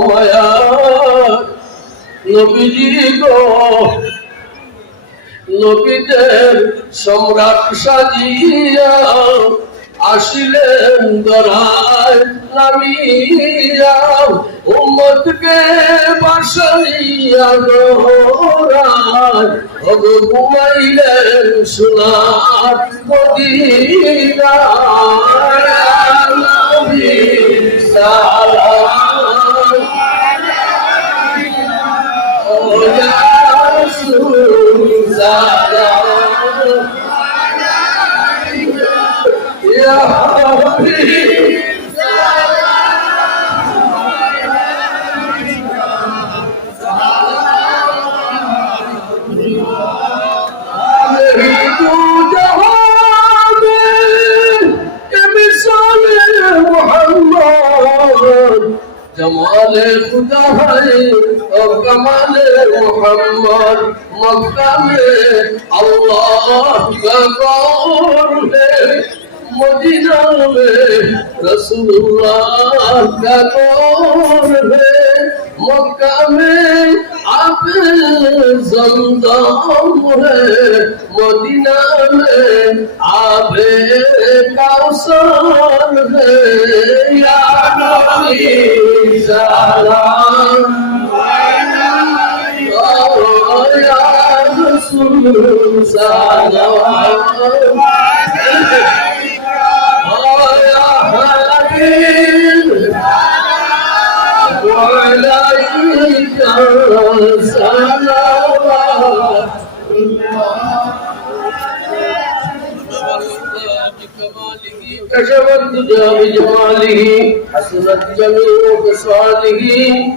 মায়া নবীজি গো নবীদের সম্রাট সাজিয়া আসিলেন দরায় নামিয়া উম্মতকে বাসাইয়া দরায় ঘুমাইলেন সোনার মদিনায় নবী সালাম ও ইয়া রাসূল সালাম ইয়া হাবিব जमाले खुदा है और कमाले मोहम्मद मक्का में अल्लाह का कौर है मदीना में रसूलुल्लाह का कौर है मक्का में आबे ज़मज़म है मदीना में आबे कौसर है या नबी सलाम या रसूल सलाम या हबीब وعليك السلام كشف الدجى بجماله حسنت جميع خصاله